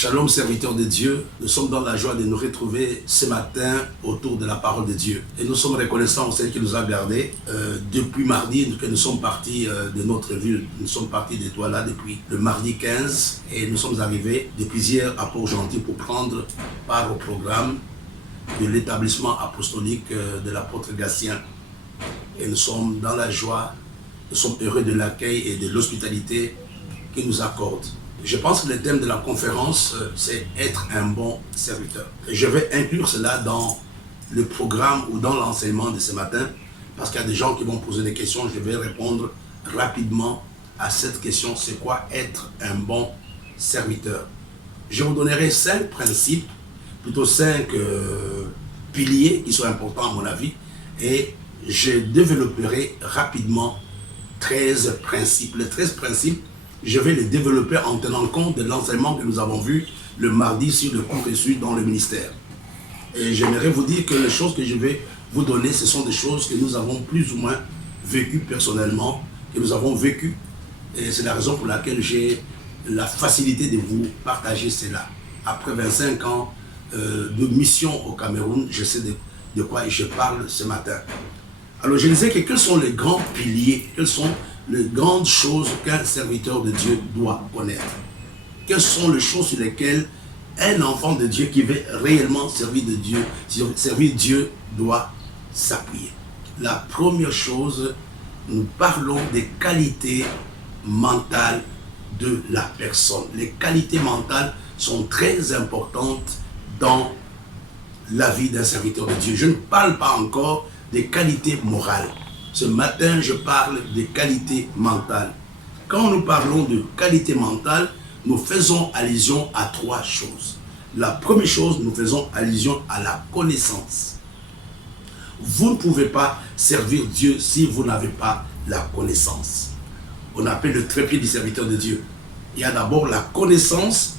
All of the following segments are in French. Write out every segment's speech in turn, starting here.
Shalom, serviteurs de Dieu. Nous sommes dans la joie de nous retrouver ce matin autour de la parole de Dieu. Et nous sommes reconnaissants au Seigneur qui nous a gardés. Depuis mardi que nous sommes partis de notre ville. Nous sommes partis de Douala depuis le mardi 15 et nous sommes arrivés depuis hier à Port-Gentil pour prendre part au programme de l'établissement apostolique de l'apôtre Gatien. Et nous sommes dans la joie, nous sommes heureux de l'accueil et de l'hospitalité qu'il nous accorde. Je pense que le thème de la conférence, c'est être un bon serviteur. Et je vais inclure cela dans le programme ou dans l'enseignement de ce matin, parce qu'il y a des gens qui vont poser des questions. Je vais répondre rapidement à cette question, c'est quoi être un bon serviteur? Je vous donnerai 5 principes, plutôt 5 piliers qui sont importants à mon avis, et je développerai rapidement 13 principes. Les 13 principes, je vais les développer en tenant compte de l'enseignement que nous avons vu le mardi sur le cours reçu dans le ministère. Et j'aimerais vous dire que les choses que je vais vous donner, ce sont des choses que nous avons plus ou moins vécues personnellement, que nous avons vécues. Et c'est la raison pour laquelle j'ai la facilité de vous partager cela. Après 25 ans de mission au Cameroun, je sais de quoi je parle ce matin. Alors je disais que quels sont les grands piliers, quels sont les grandes choses qu'un serviteur de Dieu doit connaître. Quelles sont les choses sur lesquelles un enfant de Dieu qui veut réellement servir Dieu doit s'appuyer. La première chose, nous parlons des qualités mentales de la personne. Les qualités mentales sont très importantes dans la vie d'un serviteur de Dieu. Je ne parle pas encore des qualités morales. Ce matin, je parle des qualités mentales. Quand nous parlons de qualité mentale, nous faisons allusion à 3 choses. La première chose, nous faisons allusion à la connaissance. Vous ne pouvez pas servir Dieu si vous n'avez pas la connaissance. On appelle le trépied du serviteur de Dieu. Il y a d'abord la connaissance,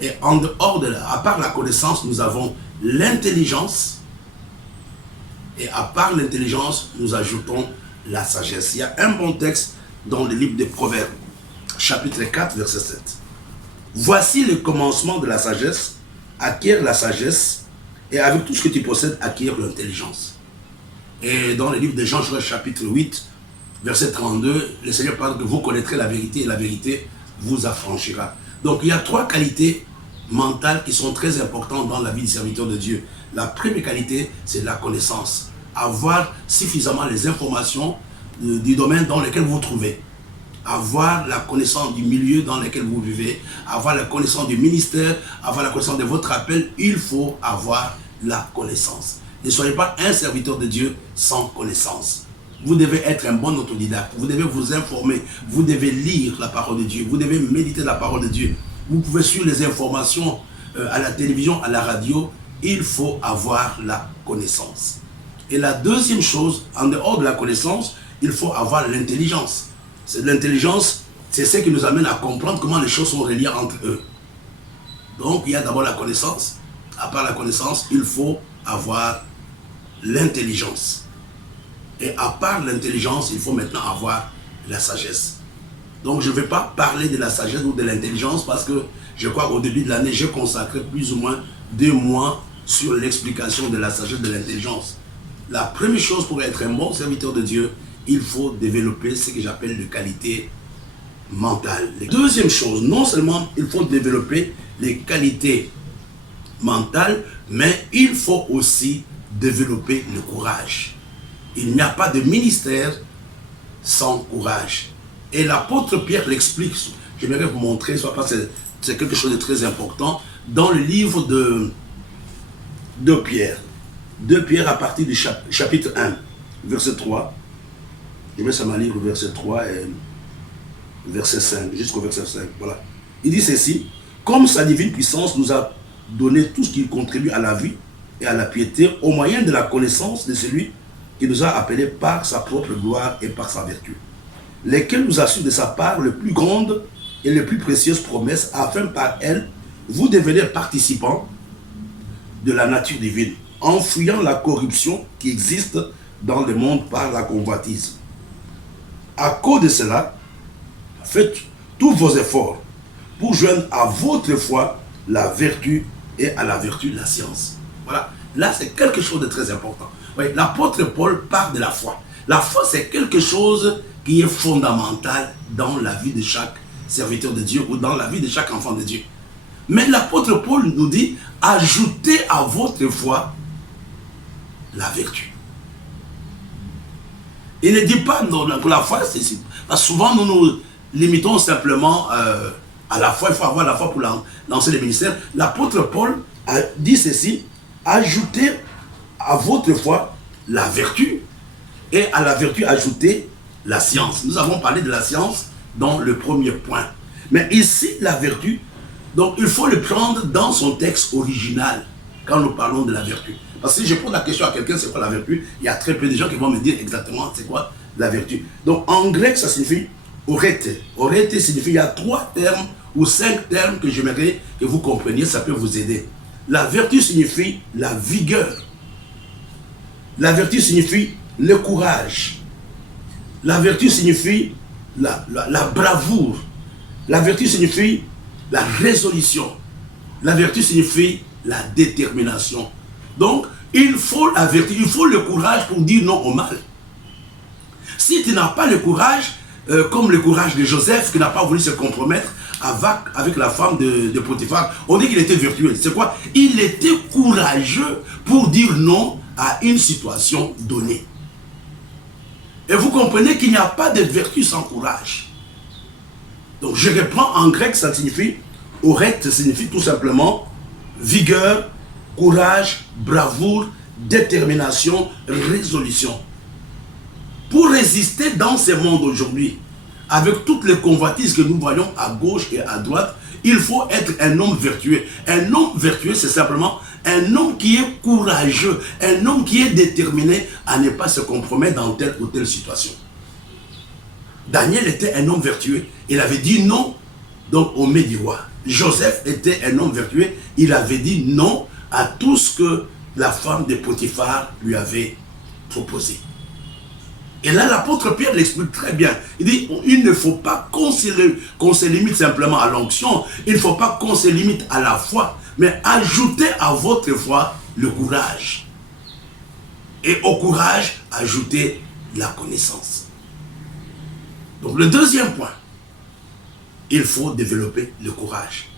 et en dehors à part la connaissance, nous avons l'intelligence. Et à part l'intelligence, nous ajoutons la sagesse. Il y a un bon texte dans le livre des Proverbes, chapitre 4, verset 7. Voici le commencement de la sagesse, acquiert la sagesse, et avec tout ce que tu possèdes, acquiert l'intelligence. Et dans le livre de Jean, chapitre 8, verset 32, le Seigneur parle que vous connaîtrez la vérité, et la vérité vous affranchira. Donc il y a 3 qualités mentales qui sont très importantes dans la vie du serviteur de Dieu. La première qualité, c'est la connaissance. Avoir suffisamment les informations du domaine dans lequel vous vous trouvez. Avoir la connaissance du milieu dans lequel vous vivez. Avoir la connaissance du ministère. Avoir la connaissance de votre appel. Il faut avoir la connaissance. Ne soyez pas un serviteur de Dieu sans connaissance. Vous devez être un bon autodidacte. Vous devez vous informer. Vous devez lire la parole de Dieu. Vous devez méditer la parole de Dieu. Vous pouvez suivre les informations à la télévision, à la radio. Il faut avoir la connaissance. Et la deuxième chose, en dehors de la connaissance, il faut avoir l'intelligence. L'intelligence, c'est ce qui nous amène à comprendre comment les choses sont reliées entre eux. Donc, il y a d'abord la connaissance. À part la connaissance, il faut avoir l'intelligence. Et à part l'intelligence, il faut maintenant avoir la sagesse. Donc, je ne vais pas parler de la sagesse ou de l'intelligence parce que je crois qu'au début de l'année, j'ai consacré plus ou moins 2 mois sur l'explication de la sagesse de l'intelligence. La première chose pour être un bon serviteur de Dieu, il faut développer ce que j'appelle les qualités mentales. La deuxième chose, non seulement il faut développer les qualités mentales, mais il faut aussi développer le courage. Il n'y a pas de ministère sans courage. Et l'apôtre Pierre l'explique. J'aimerais vous montrer, soit parce que c'est quelque chose de très important, dans le livre de Pierre. 2 Pierre à partir du chapitre 1, verset 3. Je vais seulement lire le verset 3 et verset 5, jusqu'au verset 5. Voilà. Il dit ceci: comme sa divine puissance nous a donné tout ce qui contribue à la vie et à la piété, au moyen de la connaissance de celui qui nous a appelés par sa propre gloire et par sa vertu, lesquels nous assurent de sa part les plus grandes et les plus précieuses promesses, afin par elles, vous devenir participants de la nature divine, en fuyant la corruption qui existe dans le monde par la convoitise. À cause de cela, faites tous vos efforts pour joindre à votre foi la vertu et à la vertu la science. Voilà. Là, c'est quelque chose de très important. Oui, l'apôtre Paul parle de la foi. La foi, c'est quelque chose qui est fondamental dans la vie de chaque serviteur de Dieu ou dans la vie de chaque enfant de Dieu. Mais l'apôtre Paul nous dit, ajoutez à votre foi la vertu. Il ne dit pas que la foi, c'est parce que souvent nous nous limitons simplement à la foi. Il faut avoir la foi pour lancer les ministères. L'apôtre Paul a dit ceci, ajoutez à votre foi la vertu et à la vertu ajoutez la science. Nous avons parlé de la science dans le premier point. Mais ici, la vertu, donc il faut le prendre dans son texte original quand nous parlons de la vertu. Parce que si je pose la question à quelqu'un, c'est quoi la vertu? Il y a très peu de gens qui vont me dire exactement c'est quoi la vertu. Donc en grec, ça signifie orete. Orete signifie, il y a 3 termes ou 5 termes que j'aimerais que vous compreniez, ça peut vous aider. La vertu signifie la vigueur. La vertu signifie le courage. La vertu signifie la bravoure. La vertu signifie la résolution. La vertu signifie la détermination. Donc, il faut la vertu, il faut le courage pour dire non au mal. Si tu n'as pas le courage, comme le courage de Joseph, qui n'a pas voulu se compromettre avec la femme de Potiphar, on dit qu'il était vertueux. C'est quoi? Il était courageux pour dire non à une situation donnée. Et vous comprenez qu'il n'y a pas de vertu sans courage. Donc je reprends en grec, ça signifie, orete, ça signifie tout simplement vigueur, courage, bravoure, détermination, résolution. Pour résister dans ce monde aujourd'hui, avec toutes les convoitises que nous voyons à gauche et à droite, il faut être un homme vertueux. Un homme vertueux, c'est simplement un homme qui est courageux, un homme qui est déterminé à ne pas se compromettre dans telle ou telle situation. Daniel était un homme vertueux. Il avait dit non donc, au mets du roi. Joseph était un homme vertueux. Il avait dit non à tout ce que la femme de Potiphar lui avait proposé. Et là, l'apôtre Pierre l'explique très bien. Il dit, il ne faut pas qu'on se limite simplement à l'onction. Il ne faut pas qu'on se limite à la foi. Mais ajoutez à votre foi le courage. Et au courage, ajoutez la connaissance. Donc le deuxième point, il faut développer le courage.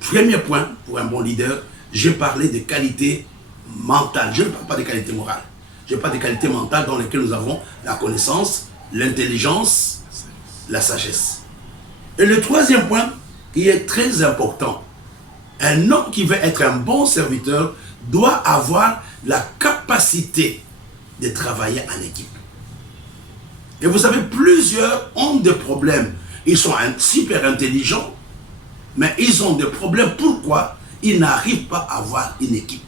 Premier point, pour un bon leader, j'ai parlé de qualités mentales. Je ne parle pas de qualités morales. Je parle des qualités mentales dans lesquelles nous avons la connaissance, l'intelligence, la sagesse. Et le troisième point, qui est très important, un homme qui veut être un bon serviteur doit avoir la capacité de travailler en équipe. Et vous savez, plusieurs ont des problèmes. Ils sont super intelligents, mais ils ont des problèmes. Pourquoi? Ils n'arrivent pas à avoir une équipe.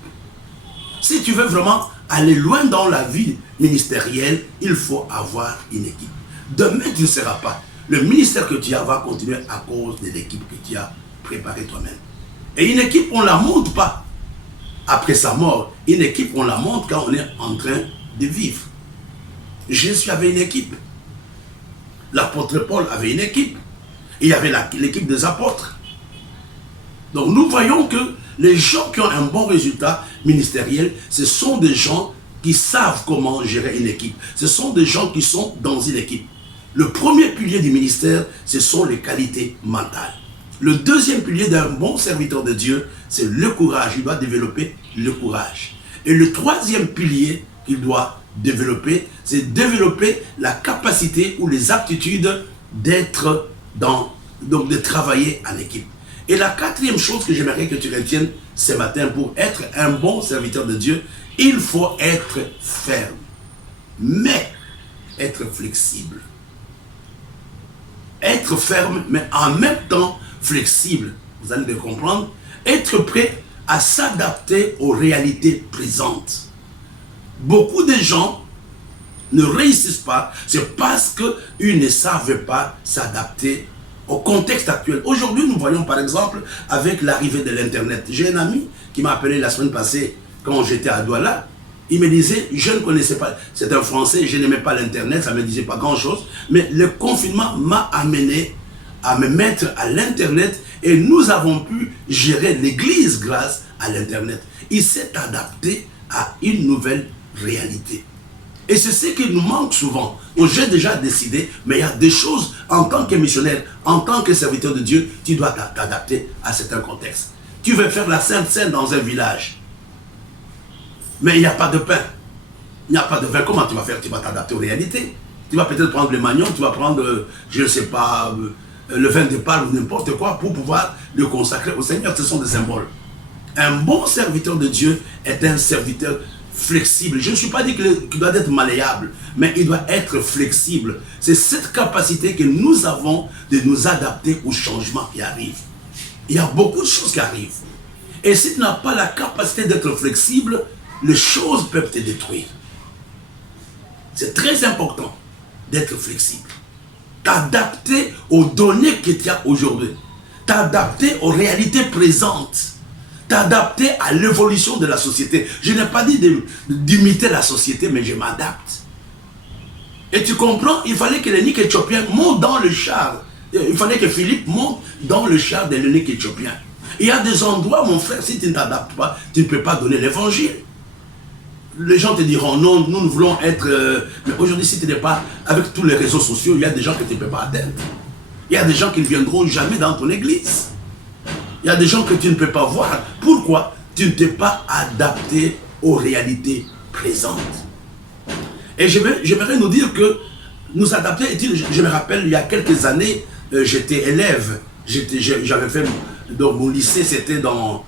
Si tu veux vraiment aller loin dans la vie ministérielle, il faut avoir une équipe. Demain, tu ne seras pas. Le ministère que tu as va continuer à cause de l'équipe que tu as préparée toi-même. Et une équipe, on ne la monte pas après sa mort. Une équipe, on la monte quand on est en train de vivre. Jésus avait une équipe. L'apôtre Paul avait une équipe. Il y avait l'équipe des apôtres. Donc nous voyons que les gens qui ont un bon résultat ministériel, ce sont des gens qui savent comment gérer une équipe. Ce sont des gens qui sont dans une équipe. Le premier pilier du ministère, ce sont les qualités mentales. Le deuxième pilier d'un bon serviteur de Dieu, c'est le courage. Il doit développer le courage. Et le troisième pilier qu'il doit développer, c'est développer la capacité ou les aptitudes d'être donc de travailler en équipe. Et la quatrième chose que j'aimerais que tu retiennes ce matin pour être un bon serviteur de Dieu, il faut être ferme, mais être flexible. Être ferme, mais en même temps flexible. Vous allez le comprendre. Être prêt à s'adapter aux réalités présentes. Beaucoup de gens ne réussissent pas, c'est parce qu'ils ne savent pas s'adapter au contexte actuel. Aujourd'hui, nous voyons par exemple avec l'arrivée de l'Internet. J'ai un ami qui m'a appelé la semaine passée quand j'étais à Douala. Il me disait, je ne connaissais pas, c'est un Français, je n'aimais pas l'Internet, ça ne me disait pas grand-chose, mais le confinement m'a amené à me mettre à l'Internet et nous avons pu gérer l'église grâce à l'Internet. Il s'est adapté à une nouvelle réalité. Et c'est ce qui nous manque souvent. Donc j'ai déjà décidé, mais il y a des choses, en tant que missionnaire, en tant que serviteur de Dieu, tu dois t'adapter à certains contextes. Tu veux faire la Sainte Seine dans un village, mais il n'y a pas de pain. Il n'y a pas de vin. Comment tu vas faire? Tu vas t'adapter aux réalités. Tu vas peut-être prendre le magnon, tu vas prendre, je ne sais pas, le vin de Pâle ou n'importe quoi pour pouvoir le consacrer au Seigneur. Ce sont des symboles. Un bon serviteur de Dieu est un serviteur flexible. Je ne suis pas dit qu'il doit être malléable, mais il doit être flexible. C'est cette capacité que nous avons de nous adapter aux changements qui arrivent. Il y a beaucoup de choses qui arrivent. Et si tu n'as pas la capacité d'être flexible, les choses peuvent te détruire. C'est très important d'être flexible. T'adapter aux données que tu as aujourd'hui. T'adapter aux réalités présentes. T'adapter à l'évolution de la société. Je n'ai pas dit d'imiter la société, mais je m'adapte. Et tu comprends, il fallait que l'eunuque éthiopien monte dans le char. Il fallait que Philippe monte dans le char de l'eunuque éthiopien. Il y a des endroits, mon frère, si tu ne t'adaptes pas, tu ne peux pas donner l'évangile. Les gens te diront non, nous voulons être... mais aujourd'hui, si tu n'es pas avec tous les réseaux sociaux, il y a des gens que tu ne peux pas atteindre. Il y a des gens qui ne viendront jamais dans ton église. Il y a des gens que tu ne peux pas voir. Pourquoi? Tu ne t'es pas adapté aux réalités présentes. Et j'aimerais nous dire que nous adapter, je me rappelle, il y a quelques années, j'étais élève. J'avais fait... Donc mon lycée, c'était dans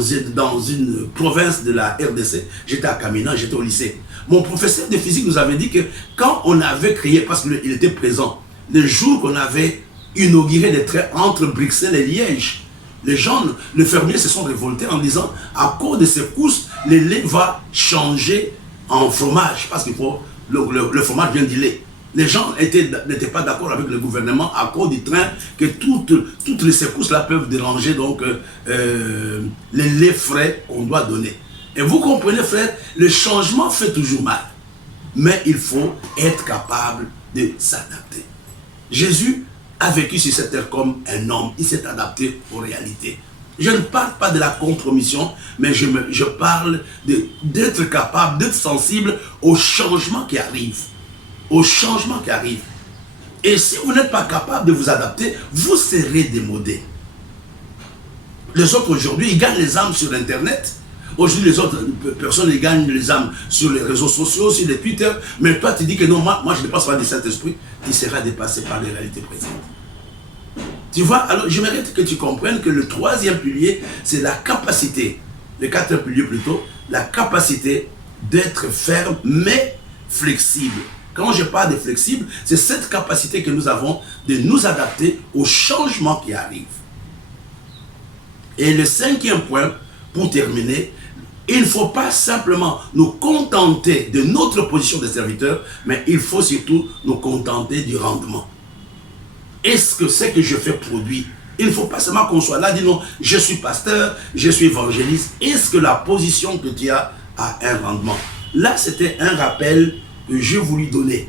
une province de la RDC. J'étais à Kamina, j'étais au lycée. Mon professeur de physique nous avait dit que quand on avait créé, parce qu'il était présent, le jour qu'on avait inauguré les trains entre Bruxelles et Liège, les gens, les fermiers se sont révoltés en disant, à cause de ces courses, le lait va changer en fromage, parce que le fromage vient du lait. Les gens n'étaient pas d'accord avec le gouvernement à cause du train, que toutes les secousses-là peuvent déranger donc les laits frais qu'on doit donner. Et vous comprenez, frère, le changement fait toujours mal. Mais il faut être capable de s'adapter. Jésus a vécu sur cette terre comme un homme. Il s'est adapté aux réalités. Je ne parle pas de la compromission, mais je parle d'être capable, d'être sensible aux changements qui arrivent. Aux changements qui arrivent. Et si vous n'êtes pas capable de vous adapter, vous serez démodé. Les autres aujourd'hui, ils gagnent les âmes sur Internet. Aujourd'hui, les autres personnes, ils gagnent les âmes sur les réseaux sociaux, sur les Twitter. Mais toi, tu dis que non, moi je ne passe pas du Saint-Esprit. Tu seras dépassé par les réalités présentes. Tu vois, alors je mérite que tu comprennes que le troisième pilier, c'est la capacité, le quatrième pilier plutôt, la capacité d'être ferme, mais flexible. Quand je parle de flexible, c'est cette capacité que nous avons de nous adapter aux changements qui arrivent. Et le cinquième point, pour terminer, il ne faut pas simplement nous contenter de notre position de serviteur, mais il faut surtout nous contenter du rendement. Est-ce que ce que je fais produit? Il ne faut pas seulement qu'on soit là, dis non, je suis pasteur, je suis évangéliste. Est-ce que la position que tu as a un rendement? Là, c'était un rappel que j'ai voulu donner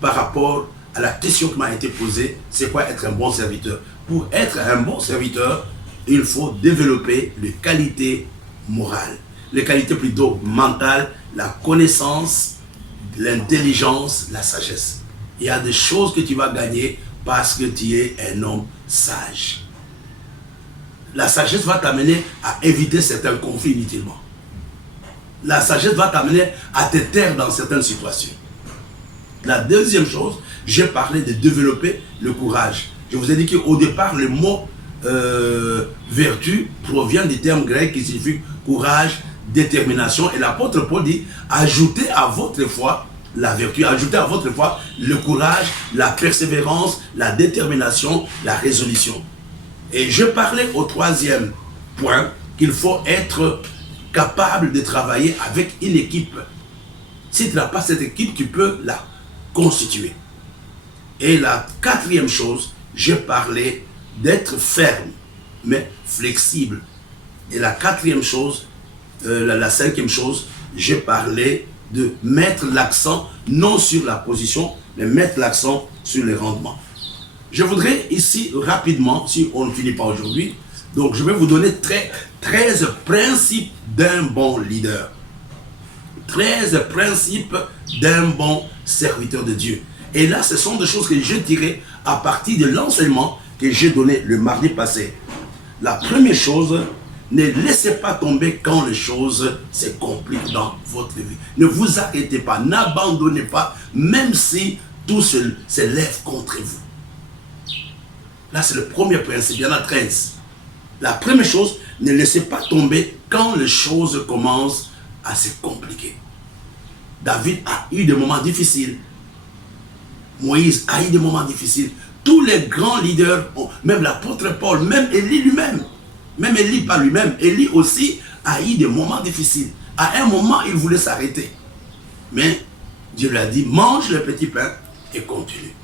par rapport à la question qui m'a été posée, c'est quoi être un bon serviteur? Pour être un bon serviteur, il faut développer les qualités morales, les qualités plutôt mentales, la connaissance, l'intelligence, la sagesse. Il y a des choses que tu vas gagner parce que tu es un homme sage. La sagesse va t'amener à éviter certains conflits inutilement. La sagesse va t'amener à te taire dans certaines situations. La deuxième chose, j'ai parlé de développer le courage. Je vous ai dit qu'au départ, le mot vertu provient du terme grec qui signifie courage, détermination. Et l'apôtre Paul dit, ajoutez à votre foi la vertu, ajoutez à votre foi le courage, la persévérance, la détermination, la résolution. Et je parlais au troisième point qu'il faut être capable de travailler avec une équipe. Si tu n'as pas cette équipe, tu peux la constituer. Et la quatrième chose, j'ai parlé d'être ferme, mais flexible. Et la quatrième chose, la cinquième chose, j'ai parlé de mettre l'accent non sur la position, mais mettre l'accent sur les rendements. Je voudrais ici, rapidement, si on ne finit pas aujourd'hui, donc je vais vous donner 13 principes d'un bon leader. 13 principes d'un bon serviteur de Dieu. Et là, ce sont des choses que je dirais à partir de l'enseignement que j'ai donné le mardi passé. La première chose, ne laissez pas tomber quand les choses se compliquent dans votre vie. Ne vous arrêtez pas, n'abandonnez pas, même si tout se lève contre vous. Là, c'est le premier principe, il y en a 13. La première chose, ne laissez pas tomber quand les choses commencent à se compliquer. David a eu des moments difficiles. Moïse a eu des moments difficiles. Tous les grands leaders, même l'apôtre Paul, même Élie lui-même, même Élie par lui-même, Élie aussi a eu des moments difficiles. À un moment, il voulait s'arrêter. Mais Dieu lui a dit, mange le petit pain et continue.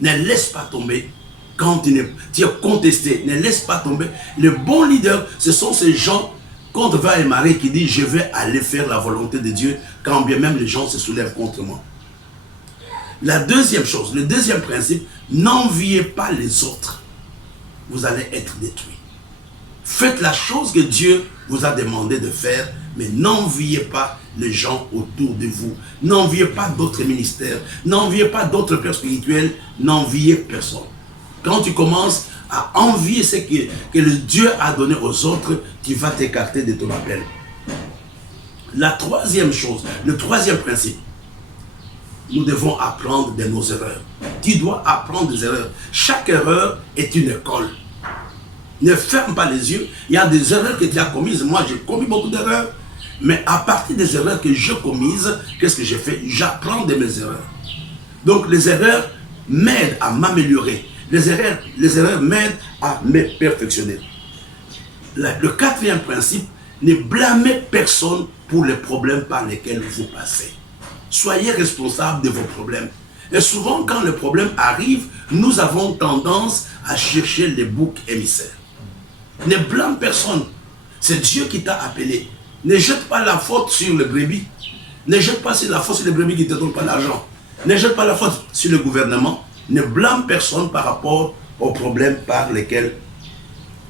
Ne laisse pas tomber quand tu es contesté. Ne laisse pas tomber. Les bons leaders, ce sont ces gens, contre vent et marée, qui disent, je vais aller faire la volonté de Dieu, quand bien même les gens se soulèvent contre moi. La deuxième chose, le deuxième principe, n'enviez pas les autres. Vous allez être détruits. Faites la chose que Dieu vous a demandé de faire, mais n'enviez pas les gens autour de vous. N'enviez pas d'autres ministères. N'enviez pas d'autres pères spirituels. N'enviez personne. Quand tu commences à envier ce que le Dieu a donné aux autres, tu vas t'écarter de ton appel. La troisième chose, le troisième principe, nous devons apprendre de nos erreurs. Tu dois apprendre des erreurs. Chaque erreur est une école. Ne ferme pas les yeux. Il y a des erreurs que tu as commises. Moi, j'ai commis beaucoup d'erreurs. Mais à partir des erreurs que je commises, qu'est-ce que j'ai fait? J'apprends de mes erreurs. Donc, les erreurs m'aident à m'améliorer. Les erreurs m'aident à me perfectionner. Le quatrième principe, ne blâmez personne pour les problèmes par lesquels vous passez. Soyez responsable de vos problèmes. Et souvent, quand les problèmes arrivent, nous avons tendance à chercher les boucs émissaires. Ne blâme personne. C'est Dieu qui t'a appelé. Ne jette pas la faute sur le brebis. Ne jette pas la faute sur les brebis qui ne te donnent pas l'argent. Ne jette pas la faute sur le gouvernement. Ne blâme personne par rapport aux problèmes par lesquels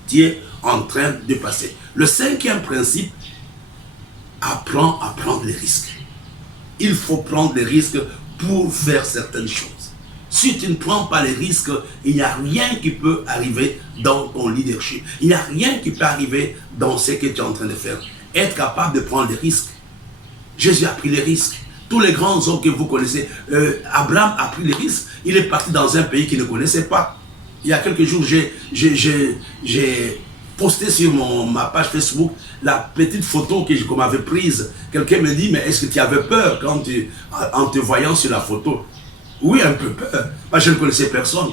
tu es en train de passer. Le cinquième principe, apprends à prendre les risques. Il faut prendre des risques pour faire certaines choses. Si tu ne prends pas les risques, il n'y a rien qui peut arriver dans ton leadership. Il n'y a rien qui peut arriver dans ce que tu es en train de faire. Être capable de prendre des risques. Jésus a pris les risques. Tous les grands hommes que vous connaissez, Abraham a pris les risques. Il est parti dans un pays qu'il ne connaissait pas. Il y a quelques jours, j'ai posté sur ma page Facebook la petite photo qu'on m'avait prise. Quelqu'un me dit, mais est-ce que tu avais peur en te voyant sur la photo? Oui, un peu peur. Moi, je ne connaissais personne.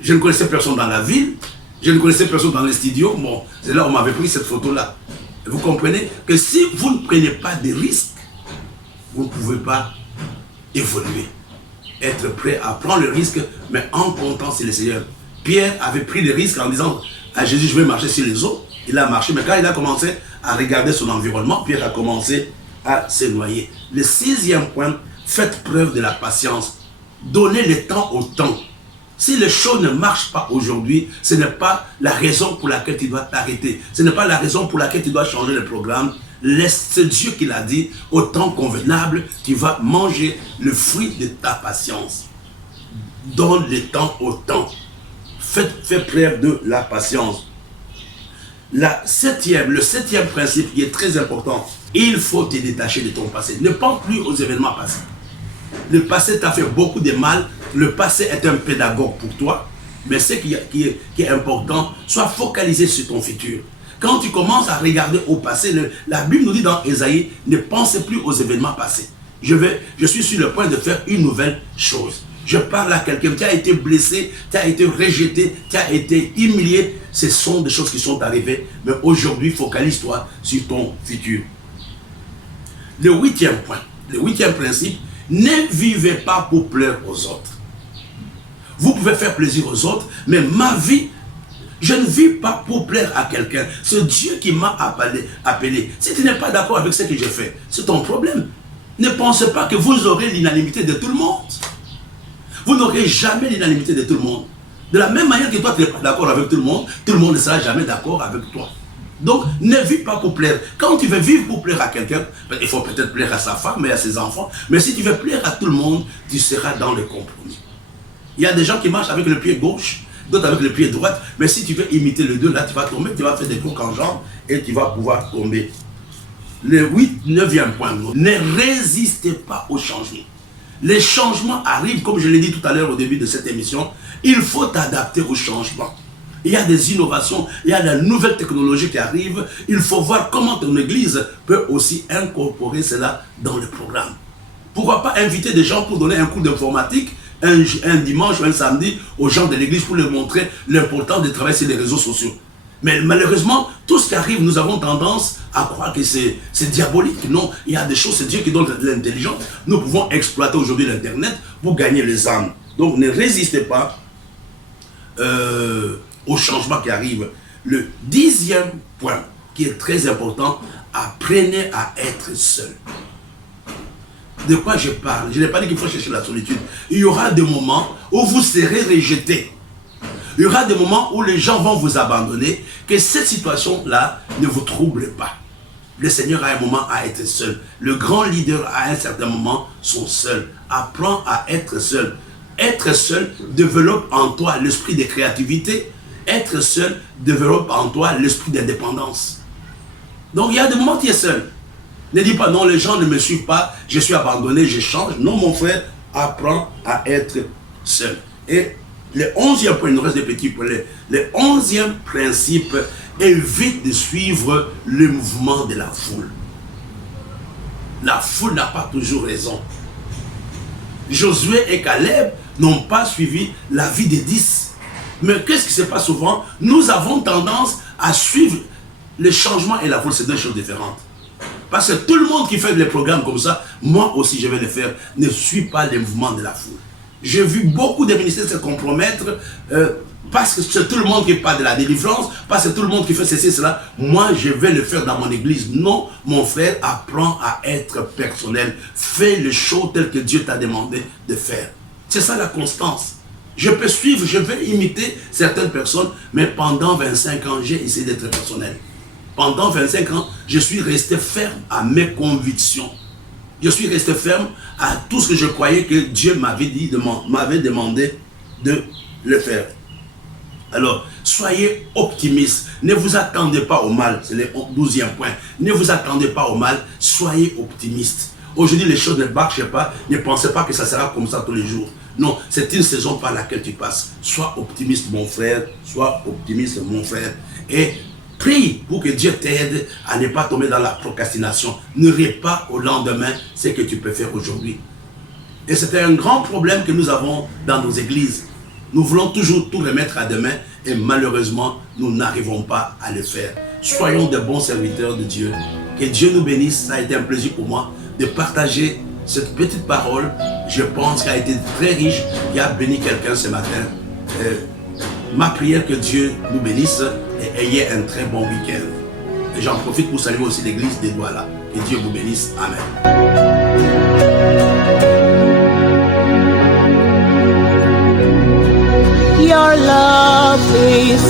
Je ne connaissais personne dans la ville. Je ne connaissais personne dans les studios. Bon, c'est là où on m'avait pris cette photo-là. Vous comprenez que si vous ne prenez pas de risques, vous ne pouvez pas évoluer. Être prêt à prendre le risque, mais en comptant sur le Seigneur. Pierre avait pris le risque en disant à Jésus, je vais marcher sur les eaux. Il a marché, mais quand il a commencé à regarder son environnement, Pierre a commencé à se noyer. Le sixième point, faites preuve de la patience. Donnez le temps au temps. Si les choses ne marchent pas aujourd'hui, ce n'est pas la raison pour laquelle tu dois t'arrêter. Ce n'est pas la raison pour laquelle tu dois changer le programme. C'est Dieu qui l'a dit, au temps convenable, tu vas manger le fruit de ta patience. Donne le temps au temps. Fais preuve de la patience. Le septième principe qui est très important, il faut te détacher de ton passé. Ne pense plus aux événements passés. Le passé t'a fait beaucoup de mal. Le passé est un pédagogue pour toi. Mais ce qui est important, sois focalisé sur ton futur. Quand tu commences à regarder au passé, la Bible nous dit dans Ésaïe, ne pensez plus aux événements passés. Je suis sur le point de faire une nouvelle chose. Je parle à quelqu'un, tu as été blessé, tu as été rejeté, tu as été humilié. Ce sont des choses qui sont arrivées. Mais aujourd'hui, focalise-toi sur ton futur. Le huitième point, le huitième principe, ne vivez pas pour plaire aux autres. Vous pouvez faire plaisir aux autres, mais ma vie, je ne vis pas pour plaire à quelqu'un. C'est Dieu qui m'a appelé. Si tu n'es pas d'accord avec ce que je fais, c'est ton problème. Ne pensez pas que vous aurez l'unanimité de tout le monde. Vous n'aurez jamais l'unanimité de tout le monde. De la même manière que toi, tu n'es pas d'accord avec tout le monde ne sera jamais d'accord avec toi. Donc, ne vis pas pour plaire. Quand tu veux vivre pour plaire à quelqu'un, il faut peut-être plaire à sa femme et à ses enfants, mais si tu veux plaire à tout le monde, tu seras dans le compromis. Il y a des gens qui marchent avec le pied gauche, d'autres avec le pied droit, mais si tu veux imiter les deux, là, tu vas tomber, tu vas faire des coups en jambes et tu vas pouvoir tomber. Le 9e point, ne résistez pas au changement. Les changements arrivent, comme je l'ai dit tout à l'heure au début de cette émission, il faut t'adapter au changement. Il y a des innovations, il y a de nouvelles technologies qui arrivent. Il faut voir comment ton église peut aussi incorporer cela dans le programme. Pourquoi pas inviter des gens pour donner un cours d'informatique un dimanche ou un samedi aux gens de l'église pour leur montrer l'importance de travailler sur les réseaux sociaux. Mais malheureusement, tout ce qui arrive, nous avons tendance à croire que c'est diabolique. Non, il y a des choses, c'est Dieu qui donne l'intelligence. Nous pouvons exploiter aujourd'hui l'Internet pour gagner les âmes. Donc ne résistez pas au changement qui arrive. Le 10e point, qui est très important, apprenez à être seul. De quoi je parle? Je n'ai pas dit qu'il faut chercher la solitude. Il y aura des moments où vous serez rejetés. Il y aura des moments où les gens vont vous abandonner, que cette situation-là ne vous trouble pas. Le Seigneur a un moment à être seul. Le grand leader, à un certain moment, sont seuls. Apprends à être seul. Être seul développe en toi l'esprit de créativité. Être seul développe en toi l'esprit d'indépendance. Donc il y a des moments où tu es seul. Ne dis pas non, les gens ne me suivent pas, je suis abandonné, je change. Non, mon frère, apprends à être seul. Et le 11e point, il nous reste des petits points. Le 11e principe, évite de suivre le mouvement de la foule. La foule n'a pas toujours raison. Josué et Caleb n'ont pas suivi l'avis des 10. Mais qu'est-ce qui se passe souvent? Nous avons tendance à suivre le changement et la foule, c'est deux choses différentes. Parce que tout le monde qui fait des programmes comme ça, moi aussi je vais les faire, ne suis pas les mouvements de la foule. J'ai vu beaucoup de ministères se compromettre parce que c'est tout le monde qui parle de la délivrance, parce que tout le monde qui fait ceci, cela. Moi, je vais le faire dans mon église. Non, mon frère, apprends à être personnel. Fais les choses telles que Dieu t'a demandé de faire. C'est ça la constance. Je peux suivre, je vais imiter certaines personnes, mais pendant 25 ans, j'ai essayé d'être personnel. Pendant 25 ans, je suis resté ferme à mes convictions. Je suis resté ferme à tout ce que je croyais que Dieu m'avait dit, m'avait demandé de le faire. Alors, soyez optimistes. Ne vous attendez pas au mal. C'est le 12e point. Ne vous attendez pas au mal. Soyez optimistes. Aujourd'hui, les choses ne marchent pas. Ne pensez pas que ça sera comme ça tous les jours. Non, c'est une saison par laquelle tu passes. Sois optimiste, mon frère. Sois optimiste, mon frère. Et prie pour que Dieu t'aide à ne pas tomber dans la procrastination. Ne rêve pas au lendemain ce que tu peux faire aujourd'hui. Et c'est un grand problème que nous avons dans nos églises. Nous voulons toujours tout remettre à demain et malheureusement, nous n'arrivons pas à le faire. Soyons de bons serviteurs de Dieu. Que Dieu nous bénisse. Ça a été un plaisir pour moi de partager cette petite parole. Je pense qu'elle a été très riche, qui a béni quelqu'un ce matin. Ma prière, que Dieu nous bénisse et ayez un très bon week-end. Et j'en profite pour saluer aussi l'église des Douala. Que Dieu vous bénisse. Amen. Your love is